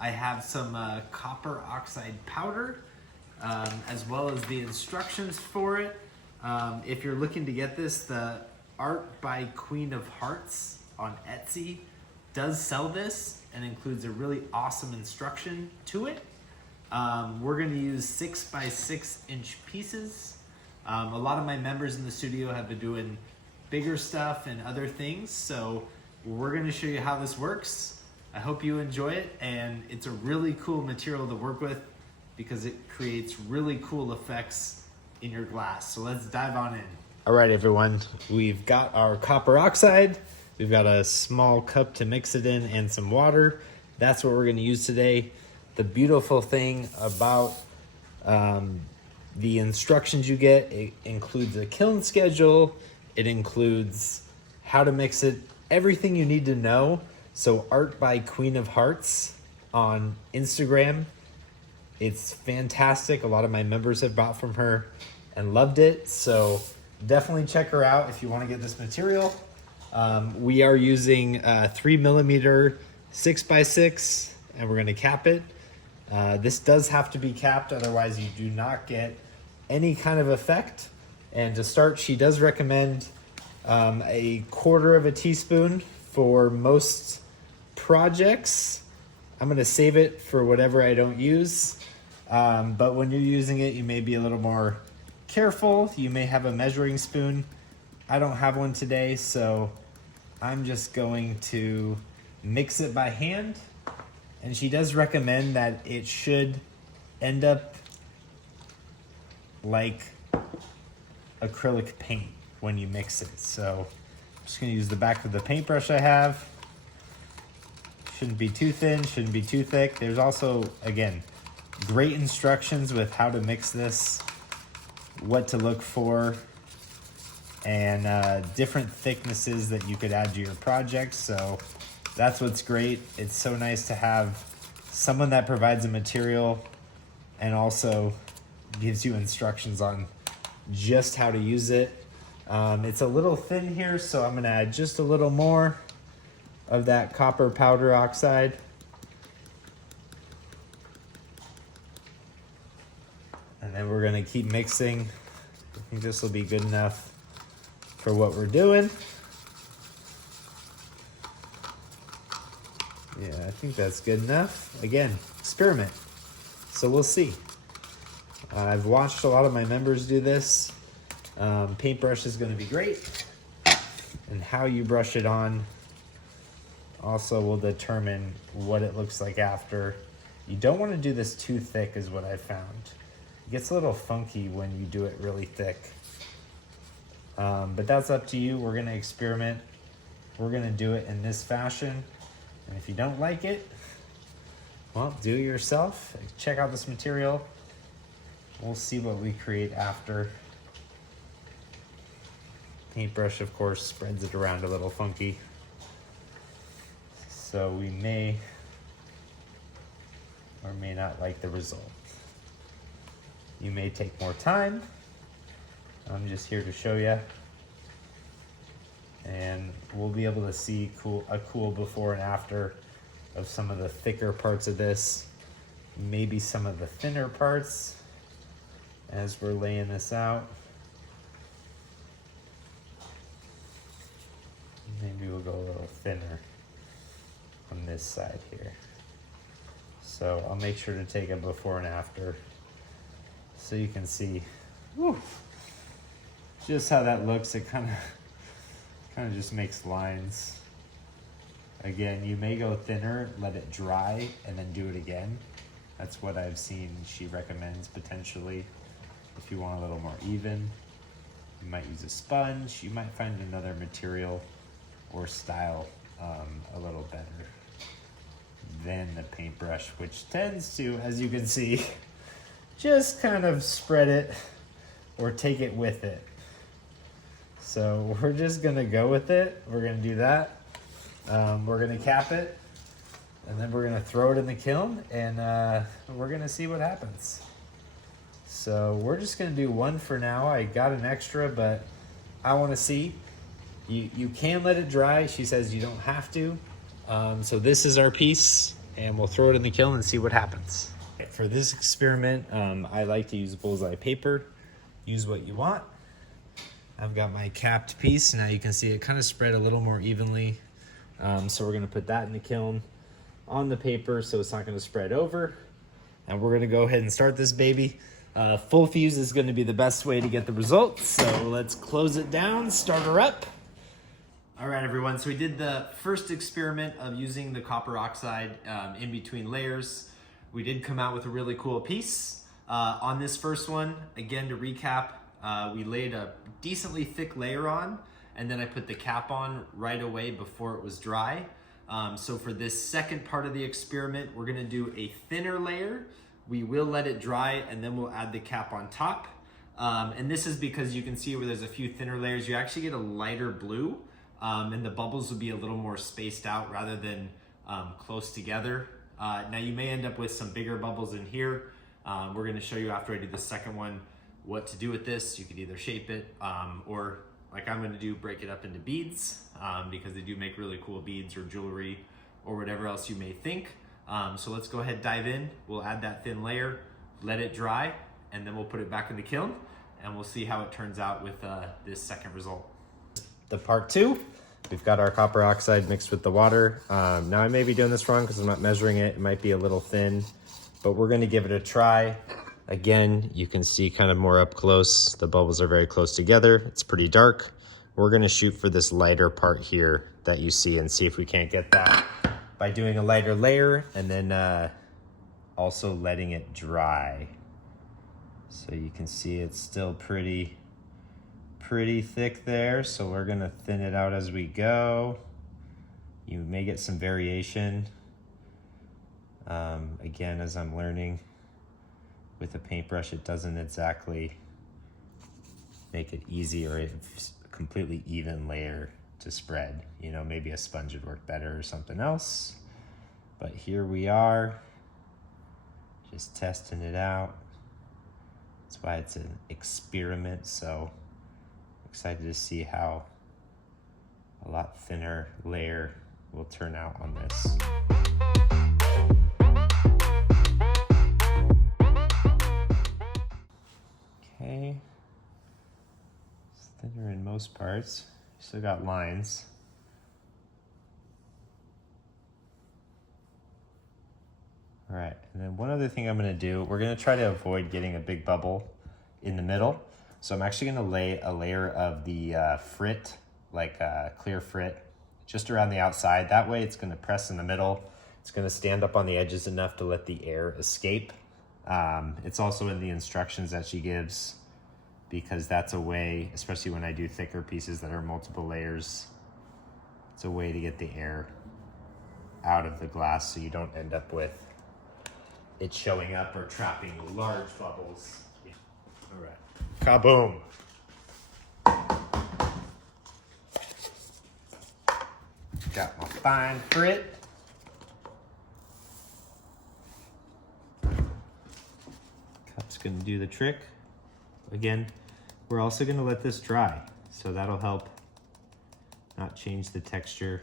I have some copper oxide powder, as well as the instructions for it. If you're looking to get this, the Art by Queen of Hearts on Etsy does sell this and includes a really awesome instruction to it. We're going to use 6x6" pieces. A lot of my members in the studio have been doing bigger stuff and other things, so we're going to show you how this works. I hope you enjoy it, and it's a really cool material to work with because it creates really cool effects in your glass. So let's dive on in. All right, everyone, we've got our copper oxide. We've got a small cup to mix it in and some water. That's what we're going to use today. The beautiful thing about the instructions you get, it includes a kiln schedule. It includes how to mix it, everything you need to know. So Art by Queen of Hearts on Instagram. It's fantastic. A lot of my members have bought from her and loved it. So definitely check her out if you want to get this material. We are using 3mm 6x6, and we're going to cap it. This does have to be capped, otherwise you do not get any kind of effect. And to start, she does recommend a 1/4 teaspoon for most projects. I'm going to save it for whatever I don't use. But when you're using it, you may be a little more careful. You may have a measuring spoon. I don't have one today, so I'm just going to mix it by hand. And she does recommend that it should end up like acrylic paint when you mix it. So I'm just going to use the back of the paintbrush I have. Shouldn't be too thin, shouldn't be too thick. There's also, again, great instructions with how to mix this, what to look for, and different thicknesses that you could add to your project. So that's what's great. It's so nice to have someone that provides a material and also gives you instructions on just how to use it. It's a little thin here, so I'm gonna add just a little more of that copper powder oxide. And then we're gonna keep mixing. I think this will be good enough for what we're doing. Yeah, I think that's good enough. Again, experiment. So we'll see. I've watched a lot of my members do this. Paintbrush is going to be great. And how you brush it on also will determine what it looks like after. You don't want to do this too thick is what I found. It gets a little funky when you do it really thick. But that's up to you. We're going to experiment. We're going to do it in this fashion. And if you don't like it, well, do it yourself. Check out this material. We'll see what we create after. Paintbrush, of course, spreads it around a little funky. So we may or may not like the result. You may take more time. I'm just here to show you. And we'll be able to see a cool before and after of some of the thicker parts of this, maybe some of the thinner parts as we're laying this out. Maybe we'll go a little thinner on this side here. So I'll make sure to take a before and after so you can see just how that looks. It kind of just makes lines. Again, you may go thinner, let it dry, and then do it again. That's what I've seen she recommends potentially. If you want a little more even, you might use a sponge. You might find another material or style a little better than the paintbrush, which tends to, as you can see, just kind of spread it or take it with it. So we're just gonna go with it. We're gonna do that. We're gonna cap it, and then we're gonna throw it in the kiln, and we're gonna see what happens. So we're just gonna do one for now. I got an extra, but I wanna see. You can let it dry. She says you don't have to. So this is our piece. and we'll throw it in the kiln and see what happens. For this experiment, I like to use bullseye paper. Use what you want. I've got my capped piece. Now you can see it kind of spread a little more evenly. So we're gonna put that in the kiln on the paper so it's not gonna spread over. And we're gonna go ahead and start this baby. Full fuse is gonna be the best way to get the results. So let's close it down, start her up. All right, everyone, so we did the first experiment of using the copper oxide in between layers. We did come out with a really cool piece. On this first one, again, to recap, we laid a decently thick layer on, and then I put the cap on right away before it was dry. So for this second part of the experiment, we're gonna do a thinner layer. We will let it dry, and then we'll add the cap on top. And this is because you can see where there's a few thinner layers, you actually get a lighter blue, and the bubbles will be a little more spaced out rather than close together. Now you may end up with some bigger bubbles in here. We're gonna show you after I do the second one what to do with this. You could either shape it or, like I'm gonna do, break it up into beads because they do make really cool beads or jewelry or whatever else you may think. So let's go ahead, dive in. We'll add that thin layer, let it dry, and then we'll put it back in the kiln and we'll see how it turns out with this second result. The part two, we've got our copper oxide mixed with the water. Now I may be doing this wrong because I'm not measuring it. It might be a little thin, but we're gonna give it a try. Again, you can see kind of more up close. The bubbles are very close together. It's pretty dark. We're gonna shoot for this lighter part here that you see and see if we can't get that by doing a lighter layer and then also letting it dry. So you can see it's still pretty thick there, so we're gonna thin it out as we go. You may get some variation. Again, as I'm learning with a paintbrush, it doesn't exactly make it easy or a completely even layer to spread. You know, maybe a sponge would work better or something else. But here we are, just testing it out. That's why it's an experiment, so excited to see how a lot thinner layer will turn out on this. Okay, it's thinner in most parts. Still got lines. All right, and then one other thing I'm gonna do, we're gonna try to avoid getting a big bubble in the middle. So I'm actually gonna lay a layer of the frit, like clear frit, just around the outside. That way it's gonna press in the middle. It's gonna stand up on the edges enough to let the air escape. It's also in the instructions that she gives because that's a way, especially when I do thicker pieces that are multiple layers, it's a way to get the air out of the glass so you don't end up with it showing up or trapping large bubbles. All right, kaboom. Got my fine frit. Cup's gonna do the trick. Again, we're also gonna let this dry, so that'll help not change the texture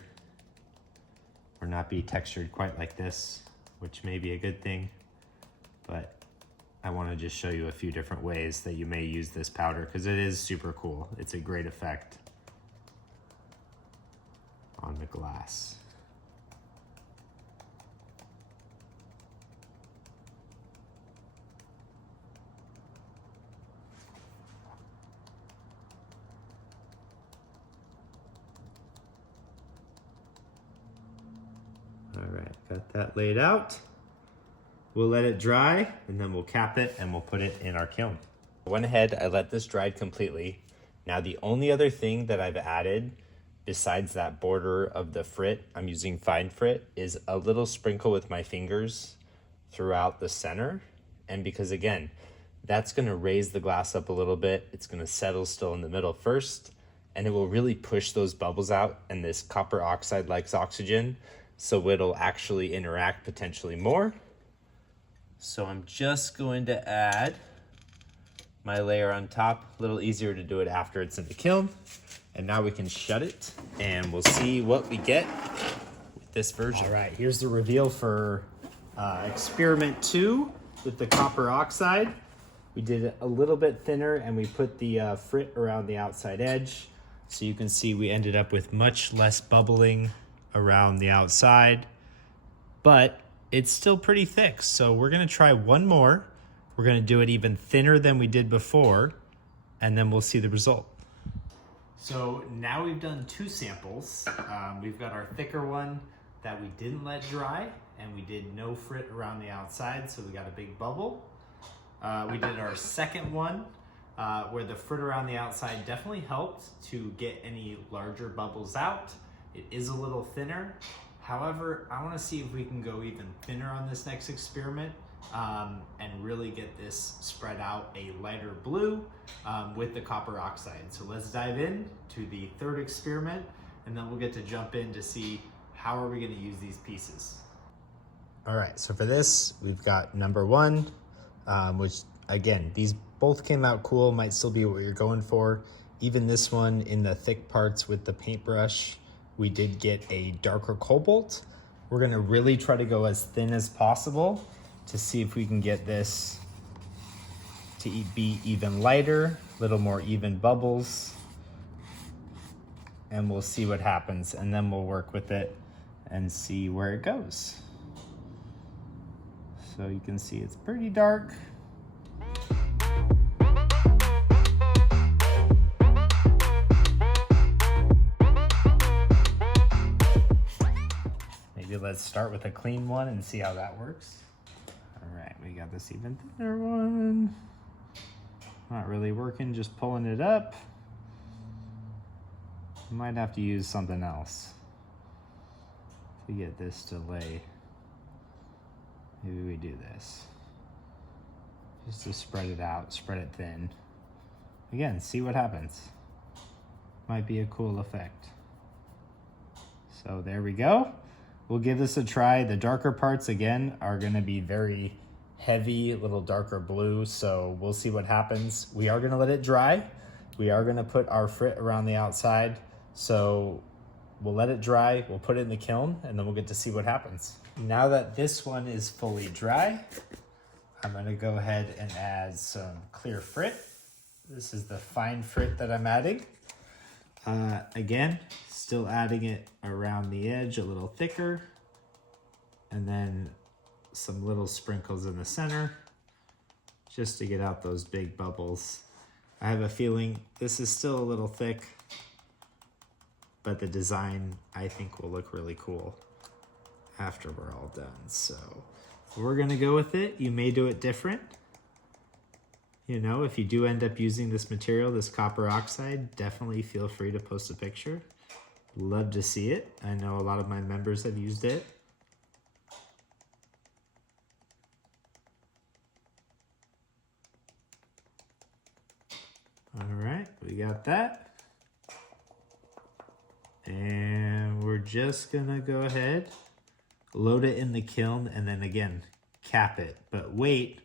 or not be textured quite like this, which may be a good thing, but I wanna just show you a few different ways that you may use this powder because it is super cool. It's a great effect on the glass. All right, got that laid out. We'll let it dry and then we'll cap it and we'll put it in our kiln. I went ahead, I let this dry completely. Now the only other thing that I've added besides that border of the frit, I'm using fine frit, is a little sprinkle with my fingers throughout the center. And because again, that's gonna raise the glass up a little bit. It's gonna settle still in the middle first, and it will really push those bubbles out, and this copper oxide likes oxygen, so it'll actually interact potentially more. So I'm just going to add my layer on top. A little easier to do it after it's in the kiln. And now we can shut it and we'll see what we get with this version. All right, here's the reveal for experiment 2 with the copper oxide. We did it a little bit thinner and we put the frit around the outside edge. So you can see we ended up with much less bubbling around the outside, but it's still pretty thick. So we're gonna try one more. We're gonna do it even thinner than we did before, and then we'll see the result. So now we've done 2 samples. We've got our thicker one that we didn't let dry, and we did no frit around the outside, so we got a big bubble. We did our second one, where the frit around the outside definitely helped to get any larger bubbles out. It is a little thinner. However, I wanna see if we can go even thinner on this next experiment and really get this spread out a lighter blue with the copper oxide. So let's dive in to the 3rd experiment, and then we'll get to jump in to see how are we gonna use these pieces. All right, so for this, we've got number 1, which again, these both came out cool, might still be what you're going for. Even this one in the thick parts with the paintbrush, we did get a darker cobalt. We're gonna really try to go as thin as possible to see if we can get this to be even lighter, a little more even bubbles, and we'll see what happens, and then we'll work with it and see where it goes. So you can see it's pretty dark. Maybe let's start with a clean one and see how that works. All right, we got this even thinner one. Not really working, just pulling it up. Might have to use something else to get this to lay. Maybe we do this. Just to spread it out, spread it thin. Again, see what happens. Might be a cool effect. So there we go. We'll give this a try. The darker parts, again, are gonna be very heavy, a little darker blue, so we'll see what happens. We are gonna let it dry. We are gonna put our frit around the outside, so we'll let it dry, we'll put it in the kiln, and then we'll get to see what happens. Now that this one is fully dry, I'm gonna go ahead and add some clear frit. This is the fine frit that I'm adding. Again, still adding it around the edge a little thicker, and then some little sprinkles in the center just to get out those big bubbles. I have a feeling this is still a little thick, but the design I think will look really cool after we're all done. So we're gonna go with it. You may do it different. You know, if you do end up using this material, this copper oxide, definitely feel free to post a picture. Love to see it. I know a lot of my members have used it. All right, we got that. And we're just gonna go ahead, load it in the kiln, and then again, cap it. But wait,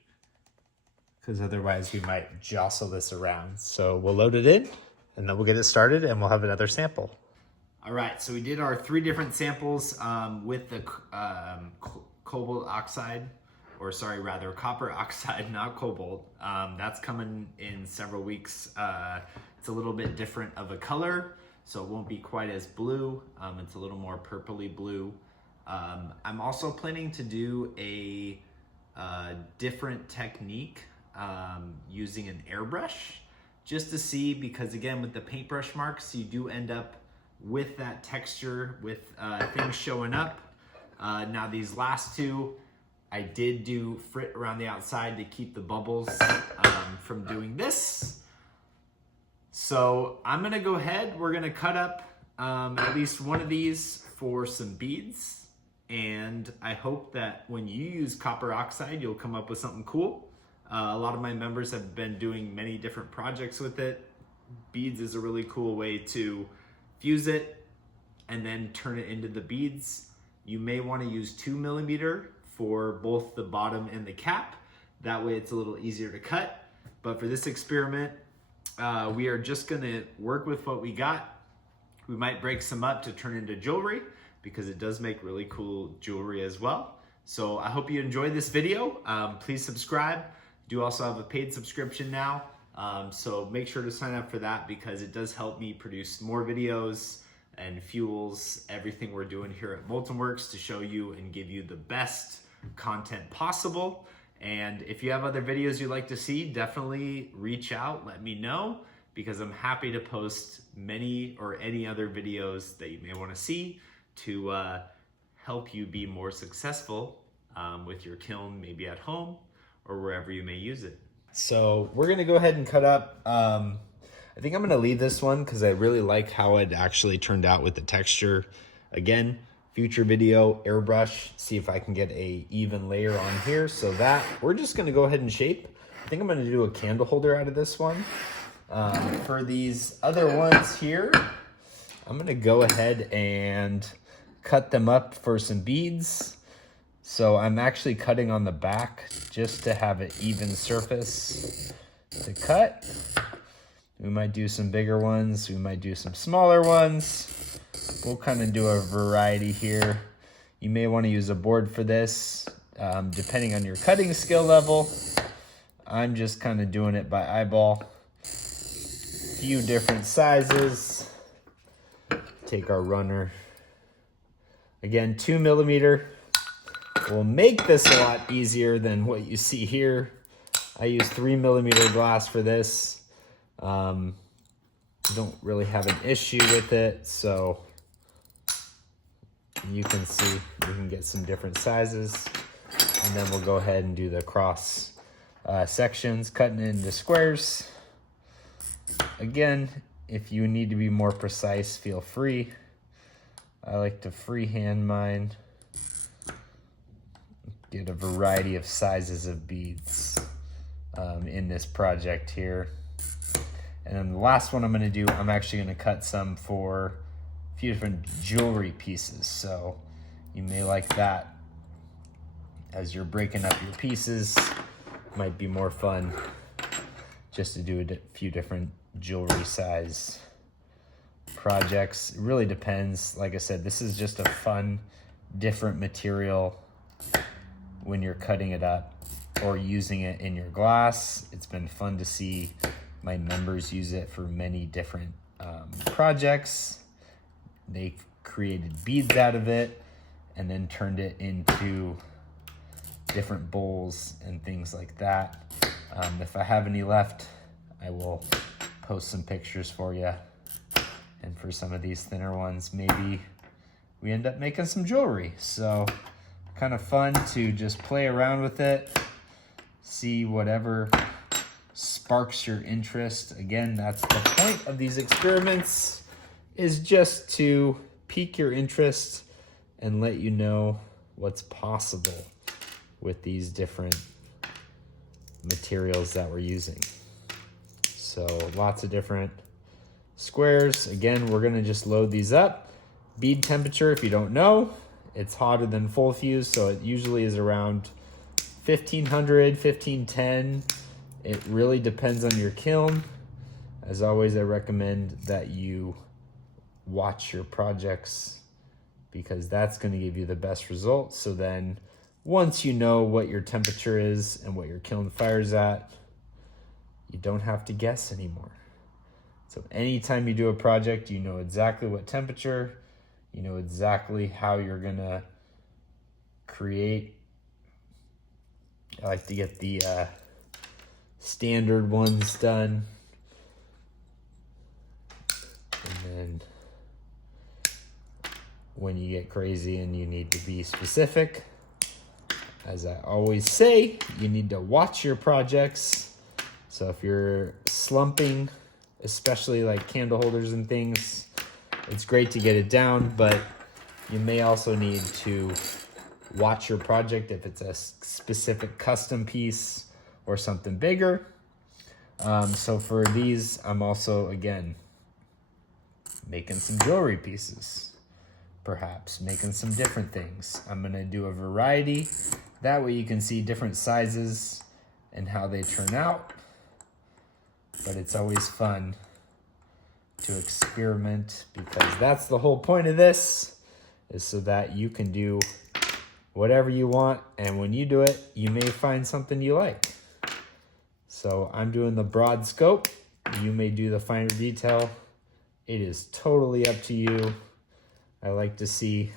because otherwise we might jostle this around. So we'll load it in, and then we'll get it started, and we'll have another sample. All right, so we did our 3 different samples with the cobalt oxide, or sorry, rather copper oxide, not cobalt. That's coming in several weeks. It's a little bit different of a color, so it won't be quite as blue. It's a little more purpley blue. I'm also planning to do a different technique using an airbrush, just to see, because again, with the paintbrush marks, you do end up with that texture, with things showing up. Now these last 2, I did do frit around the outside to keep the bubbles from doing this. So I'm gonna go ahead, we're gonna cut up at least one of these for some beads. And I hope that when you use copper oxide, you'll come up with something cool. A lot of my members have been doing many different projects with it. Beads is a really cool way to fuse it and then turn it into the beads. You may want to use 2mm for both the bottom and the cap. That way it's a little easier to cut. But for this experiment, we are just gonna work with what we got. We might break some up to turn into jewelry, because it does make really cool jewelry as well. So I hope you enjoyed this video. Please subscribe. Do also have a paid subscription now. So make sure to sign up for that because it does help me produce more videos and fuels everything we're doing here at MoltenWorks to show you and give you the best content possible. And if you have other videos you'd like to see, definitely reach out, let me know, because I'm happy to post many or any other videos that you may want to see to help you be more successful with your kiln, maybe at home or wherever you may use it. So we're gonna go ahead and cut up. I think I'm gonna leave this one because I really like how it actually turned out with the texture. Again, future video, airbrush, see if I can get a even layer on here. So that, we're just gonna go ahead and shape. I think I'm gonna do a candle holder out of this one. For these other ones here, I'm gonna go ahead and cut them up for some beads. So I'm actually cutting on the back just to have an even surface to cut. We might do some bigger ones. We might do some smaller ones. We'll kind of do a variety here. You may want to use a board for this, depending on your cutting skill level. I'm just kind of doing it by eyeball. Few different sizes. Take our runner. Again, 2 millimeter. We'll make this a lot easier than what you see here. I use 3 millimeter glass for this. Don't really have an issue with it, so you can see we can get some different sizes, and then we'll go ahead and do the cross sections, cutting it into squares. Again, if you need to be more precise, feel free. I like to freehand mine. Get a variety of sizes of beads in this project here. And then the last one I'm gonna do, I'm actually gonna cut some for a few different jewelry pieces. So you may like that as you're breaking up your pieces. Might be more fun just to do a few different jewelry size projects. It really depends. Like I said, this is just a fun, different material when you're cutting it up or using it in your glass. It's been fun to see my members use it for many different projects. They created beads out of it and then turned it into different bowls and things like that. If I have any left, I will post some pictures for you. And for some of these thinner ones, maybe we end up making some jewelry. So kind of fun to just play around with it, see whatever sparks your interest. Again, that's the point of these experiments, is just to pique your interest and let you know what's possible with these different materials that we're using. So lots of different squares. Again, we're gonna just load these up. Bead temperature, if you don't know, it's hotter than full fuse, so it usually is around 1500, 1510. It really depends on your kiln. As always, I recommend that you watch your projects because that's going to give you the best results. So then once you know what your temperature is and what your kiln fires at, you don't have to guess anymore. So anytime you do a project, you know exactly what temperature, you know exactly how you're going to create. I like to get the standard ones done, and then when you get crazy and you need to be specific, as I always say, you need to watch your projects. So if you're slumping, especially like candle holders and things, it's great to get it down, but you may also need to watch your project if it's a specific custom piece or something bigger. So for these, I'm also, again, making some jewelry pieces, perhaps making some different things. I'm gonna do a variety. That way you can see different sizes and how they turn out. But it's always fun to experiment because that's the whole point of this, is so that you can do whatever you want, and when you do it, you may find something you like. So I'm doing the broad scope. You may do the finer detail. It is totally up to you. I like to see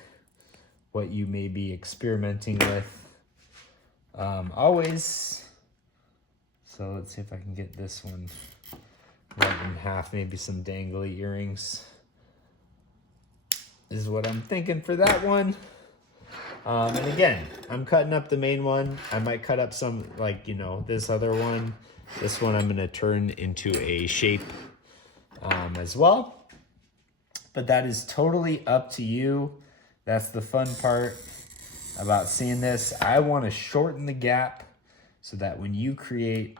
what you may be experimenting with. Always. So let's see if I can get this one right in half. Maybe some dangly earrings is what I'm thinking for that one. And again, I'm cutting up the main one. I might cut up some, like, you know, this other one. This one I'm going to turn into a shape as well. But that is totally up to you. That's the fun part about seeing this. I want to shorten the gap so that when you create,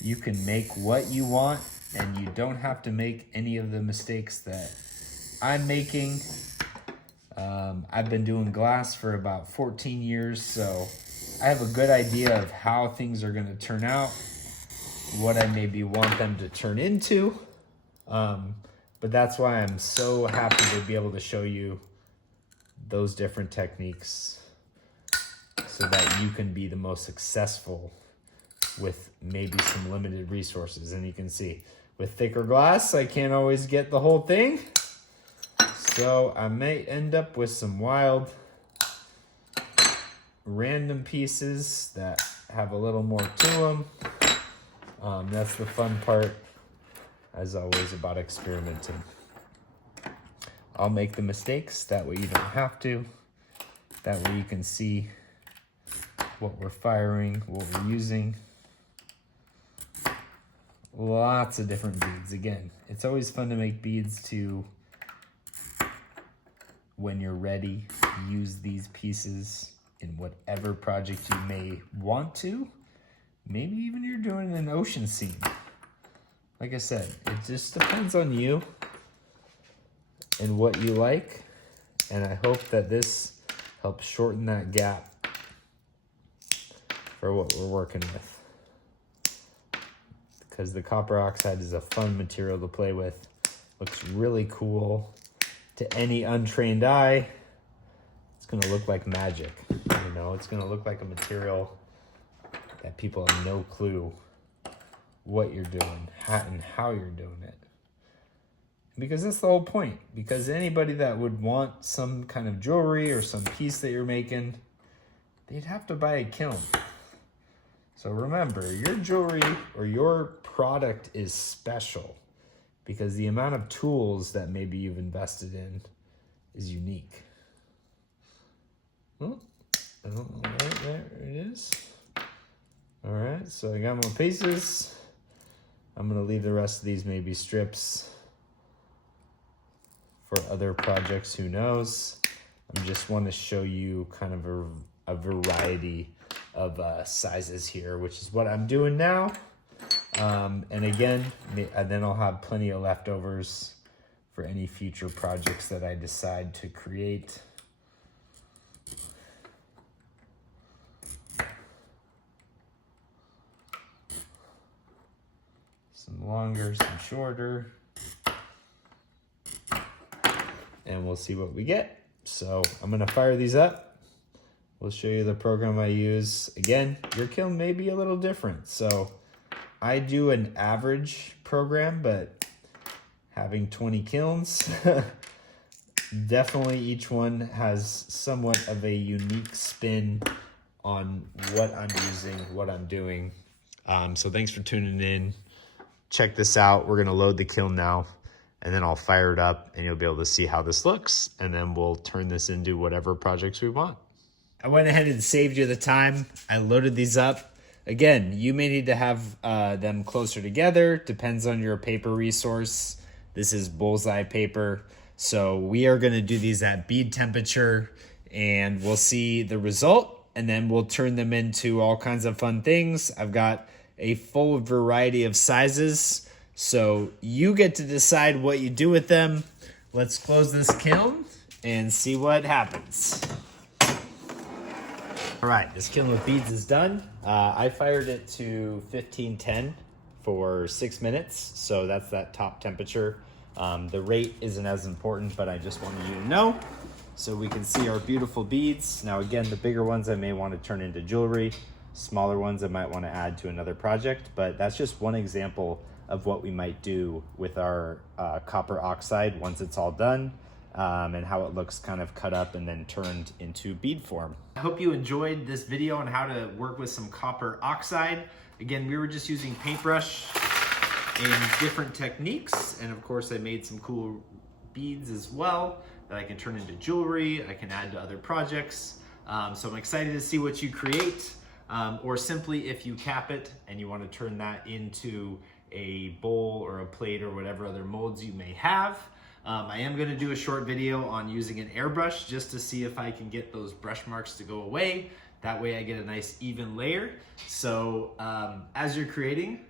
you can make what you want and you don't have to make any of the mistakes that I'm making. I've been doing glass for about 14 years, so I have a good idea of how things are going to turn out, what I maybe want them to turn into. But that's why I'm so happy to be able to show you those different techniques so that you can be the most successful with maybe some limited resources. And you can see with thicker glass, I can't always get the whole thing. So I may end up with some wild, random pieces that have a little more to them. That's the fun part, as always, about experimenting. I'll make the mistakes, that way you don't have to. That way you can see what we're firing, what we're using. Lots of different beads. Again, it's always fun to make beads to, when you're ready, use these pieces in whatever project you may want to. Maybe even you're doing an ocean scene. Like I said, it just depends on you and what you like. And I hope that this helps shorten that gap for what we're working with. Because the copper oxide is a fun material to play with. Looks really cool. To any untrained eye, it's gonna look like magic. You know, it's gonna look like a material that people have no clue what you're doing and how you're doing it. Because that's the whole point. Because anybody that would want some kind of jewelry or some piece that you're making, they'd have to buy a kiln. So remember, your jewelry or your product is special because the amount of tools that maybe you've invested in is unique. Oh, I don't know, right there it is. All right, so I got my pieces. I'm gonna leave the rest of these maybe strips for other projects, who knows. I just want to show you kind of a variety of sizes here, which is what I'm doing now. And again, and then I'll have plenty of leftovers for any future projects that I decide to create. Some longer, some shorter. And we'll see what we get. So I'm gonna fire these up. We'll show you the program I use. Again, your kiln may be a little different. So I do an average program, but having 20 kilns, definitely each one has somewhat of a unique spin on what I'm using, what I'm doing. So thanks for tuning in. Check this out. We're gonna load the kiln now, and then I'll fire it up and you'll be able to see how this looks, and then we'll turn this into whatever projects we want. I went ahead and saved you the time. I loaded these up. Again, you may need to have them closer together. Depends on your paper resource. This is bullseye paper. So we are gonna do these at bead temperature, and we'll see the result, and then we'll turn them into all kinds of fun things. I've got a full variety of sizes, so you get to decide what you do with them. Let's close this kiln and see what happens. All right, this kiln with beads is done. I fired it to 1510 for 6 minutes, so that's that top temperature. The rate isn't as important, but I just wanted you to know. so we can see our beautiful beads. Now again, the bigger ones I may want to turn into jewelry, smaller ones I might want to add to another project, but that's just one example of what we might do with our copper oxide once it's all done, and how it looks kind of cut up and then turned into bead form. I hope you enjoyed this video on how to work with some copper oxide. Again, we were just using paintbrush and different techniques, and of course I made some cool beads as well that I can turn into jewelry, I can add to other projects. So I'm excited to see what you create, or simply if you cap it and you want to turn that into a bowl or a plate or whatever other molds you may have. I am going to do a short video on using an airbrush just to see if I can get those brush marks to go away. That way I get a nice even layer. So as you're creating,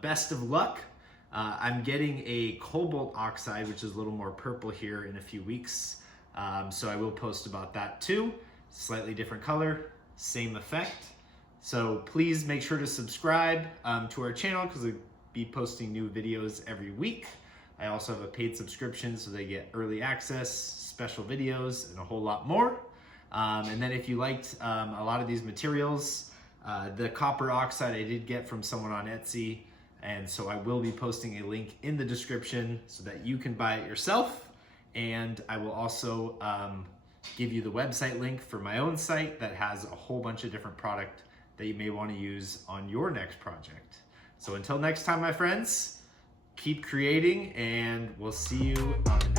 best of luck. I'm getting a cobalt oxide, which is a little more purple here in a few weeks. So I will post about that too. Slightly different color, same effect. So please make sure to subscribe to our channel because we'll be posting new videos every week. I also have a paid subscription so they get early access, special videos, and a whole lot more. And then if you liked a lot of these materials, the copper oxide I did get from someone on Etsy, and so I will be posting a link in the description so that you can buy it yourself. And I will also give you the website link for my own site that has a whole bunch of different product that you may want to use on your next project. So until next time, my friends, keep creating, and we'll see you on the